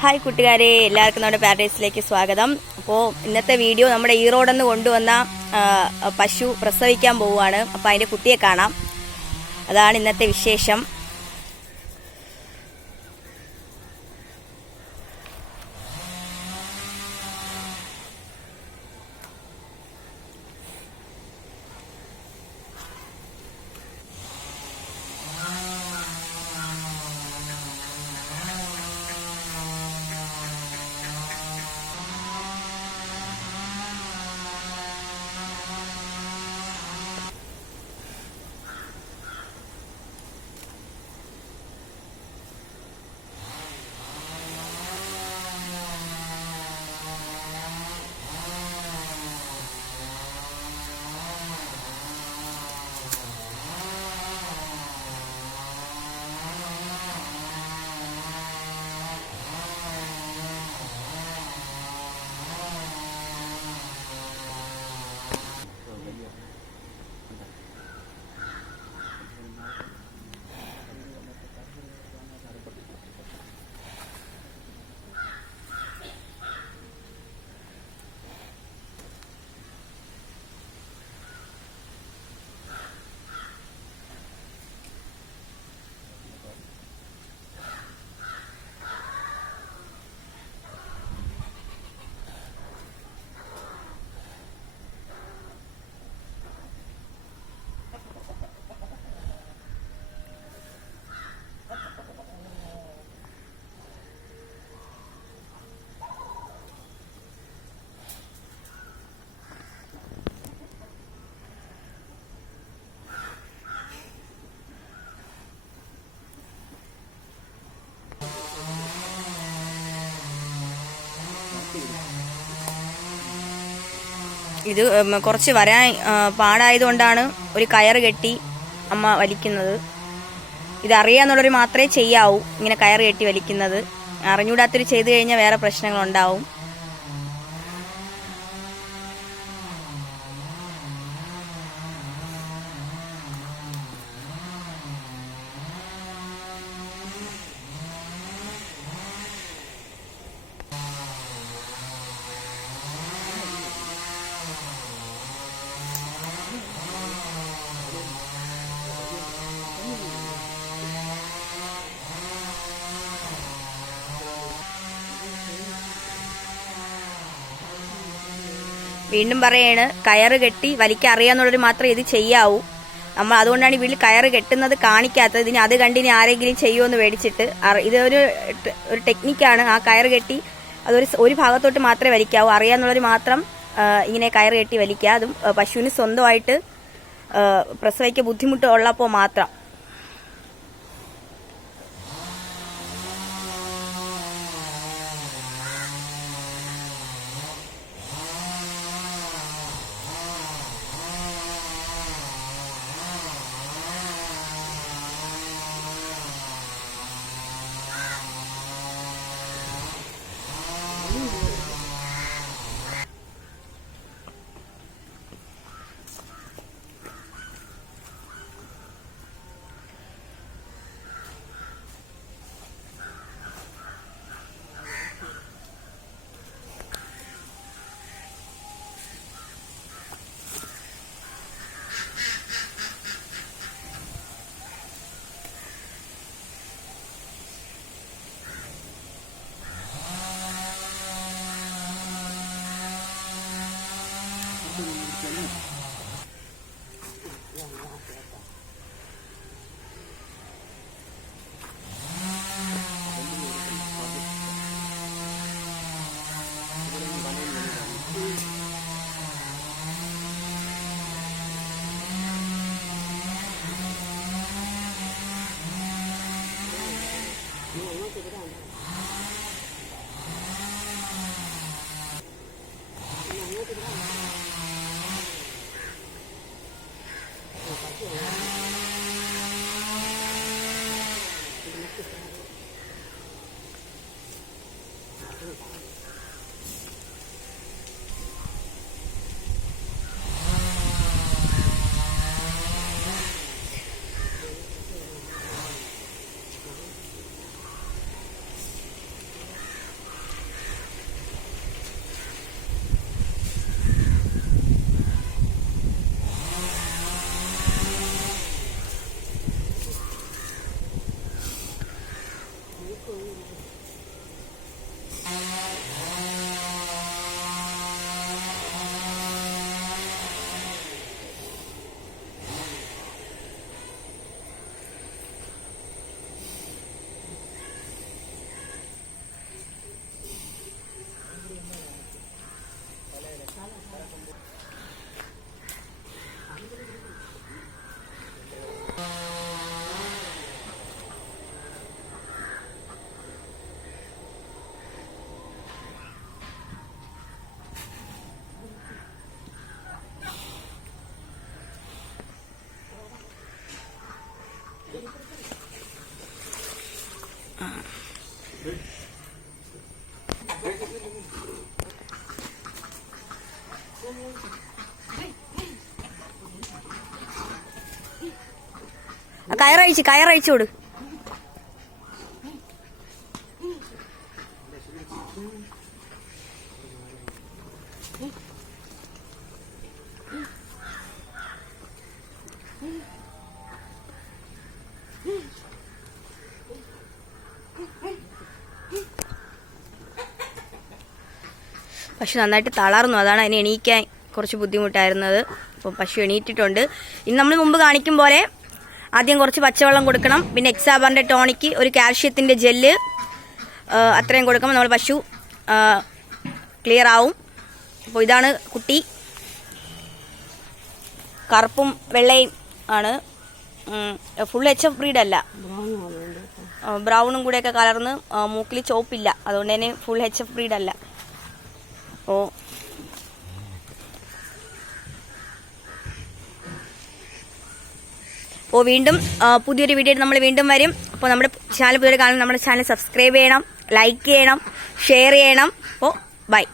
Hi കൂട്ടുകാരെ, എല്ലാവർക്കും നമ്മുടെ പാരഡൈസിലേക്ക് സ്വാഗതം. അപ്പോൾ ഇന്നത്തെ വീഡിയോ നമ്മുടെ ഈറോഡിൽ നിന്ന് കൊണ്ടുവന്ന പശു പ്രസവിക്കാൻ പോവുകയാണ്. അപ്പോൾ അതിൻ്റെ കുട്ടിയെ കാണാം. അതാണ് ഇന്നത്തെ വിശേഷം. ഇത് കുറച്ച് വരാൻ പാടായതുകൊണ്ടാണ് ഒരു കയറ് കെട്ടി അമ്മ വലിക്കുന്നത്. ഇതറിയാന്നുള്ളവർ മാത്രമേ ചെയ്യാവൂ ഇങ്ങനെ കയറ് കെട്ടി വലിക്കുന്നത്. അറിഞ്ഞൂടാത്തൊരു ചെയ്തു കഴിഞ്ഞാൽ വേറെ പ്രശ്നങ്ങളുണ്ടാവും. വീണ്ടും പറയാണ്, കയറ് കെട്ടി വലിക്കാൻ അറിയാന്നുള്ളവർ മാത്രമേ ഇത് ചെയ്യാവൂ. നമ്മൾ അതുകൊണ്ടാണ് ഈ വീട്ടിൽ കയറ് കെട്ടുന്നത് കാണിക്കാത്തത്. ഇതിന് അത് കണ്ടിനി ആരെങ്കിലും ചെയ്യുമെന്ന് മേടിച്ചിട്ട്. ഇതൊരു ടെക്നിക്കാണ്. ആ കയറ് കെട്ടി ഒരു ഭാഗത്തോട്ട് മാത്രമേ വലിക്കാവൂ. അറിയാന്നുള്ളവർ മാത്രം ഇങ്ങനെ കയറ് കെട്ടി വലിക്കുക. അതും പശുവിന് സ്വന്തമായിട്ട് പ്രസവിക്കാൻ ബുദ്ധിമുട്ട് ഉള്ളപ്പോൾ മാത്രം. കയറഴിച്ചു കൊടു. പശു നന്നായിട്ട് തളർന്നു, അതാണ് അതിനെ എണീക്കാൻ കുറച്ച് ബുദ്ധിമുട്ടായിരുന്നത്. അപ്പോൾ പശു എണീറ്റിട്ടുണ്ട്. ഇനി നമ്മൾ മുമ്പ് കാണിക്കും പോലെ ആദ്യം കുറച്ച് പച്ചവെള്ളം കൊടുക്കണം, പിന്നെ എക്സാബറിൻ്റെ ടോണിക്ക്, ഒരു കാൽഷ്യത്തിൻ്റെ ജെല്ല്, അത്രയും കൊടുക്കുമ്പോൾ നമ്മൾ പശു ക്ലിയർ ആവും. അപ്പോൾ ഇതാണ് കുട്ടി, കറുപ്പും വെള്ളയും ആണ്, ഫുൾ HF ബ്രീഡല്ല, ബ്രൗണും കൂടെയൊക്കെ കലർന്ന് മൂക്കിൽ ചോപ്പില്ല, അതുകൊണ്ട് തന്നെ ഫുൾ HF ബ്രീഡല്ല. അപ്പോൾ വീണ്ടും പുതിയൊരു വീഡിയോ നമ്മൾ വീണ്ടും വരും. അപ്പോൾ നമ്മുടെ ചാനൽ പുതിയൊരു കാണുന്ന നമ്മുടെ ചാനൽ സബ്സ്ക്രൈബ് ചെയ്യണം, ലൈക്ക് ചെയ്യണം, ഷെയർ ചെയ്യണം. അപ്പോൾ ബൈ.